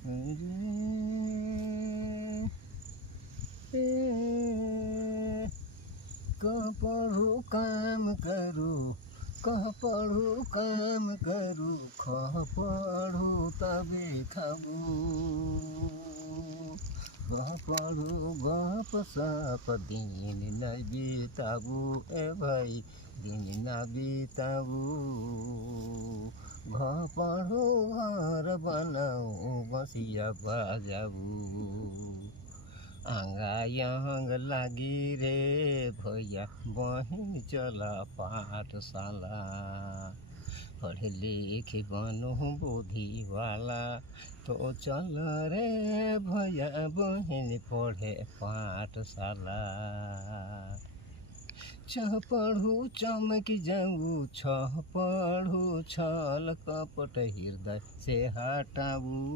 कह पढ़ू काम करूँ, कह पढ़ू काम करूँ, कह पढ़ू तबे खाबू। कह पढ़ू गप सप दिन न बिताबू, ए भाई दिन न बिताबू। घ पढ़ू घर बनाऊ, बसिया बजाबू। आंगा यांग लागी रे भैया बहिन चला पाठशाला। पढ़ लिख बनू बुद्धि वाला, तो चल रे भैया बहिन पढ़े पाठशाला। छह पढ़ू चमक जाऊ, छह पढ़ू छल कपट हृदय से हटाऊ।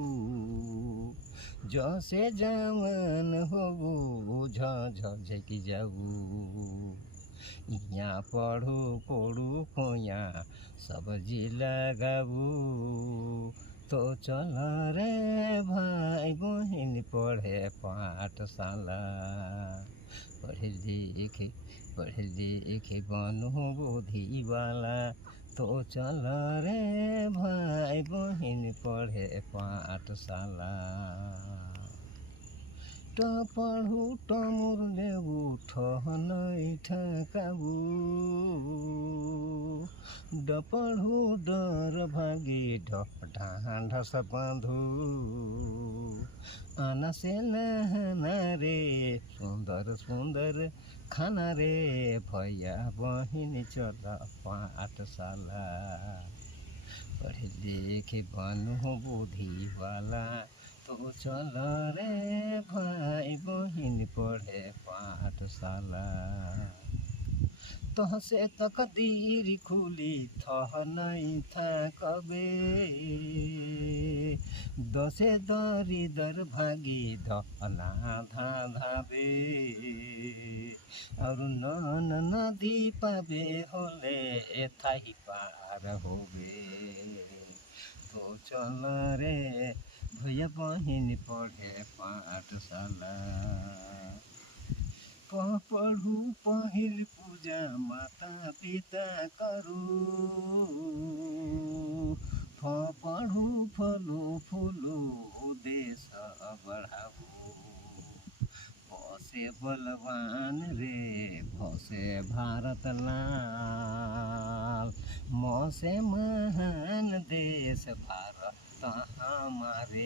जसे जवान होबू झझक जाऊ। यहाँ पढ़ू कोड़ू खोया सब्जी लगाबू, तो चल रे भाई बहिन पढ़े पाठशाला। पढ़ लिख बनू बुद्धि वाला, तो चल रे भाई बहिन पढ़े पाठशाला। ट पढ़ू टमुर लेबू, ठह नै ठकाबू। ड पढ़ू डर भागी, ढांढस बांधू। आना से नहाना रे, सुंदर सुंदर खाना रे भैया बहिन चल पाठशाला। पढ़ लिख बनू बुद्धि वाला, तो चल रे भाई बहिन पढ़े पाठशाला। तह से तकदीर खुली, थह नहीं थकबे। दसे दरिदर भागी, धना धाबे। और नन नदी पाबे होले, थाही पार होबे। तो चल रे भैया बहिन पढ़े पाठशाला। कह पढ़ू पहिल पूजा माता पिता करू। फ पढ़ू फलू फूलू देश बढ़ाऊ। ब से बलवान रे, भ से भारत लाल। म से महान देश भारत हमारे।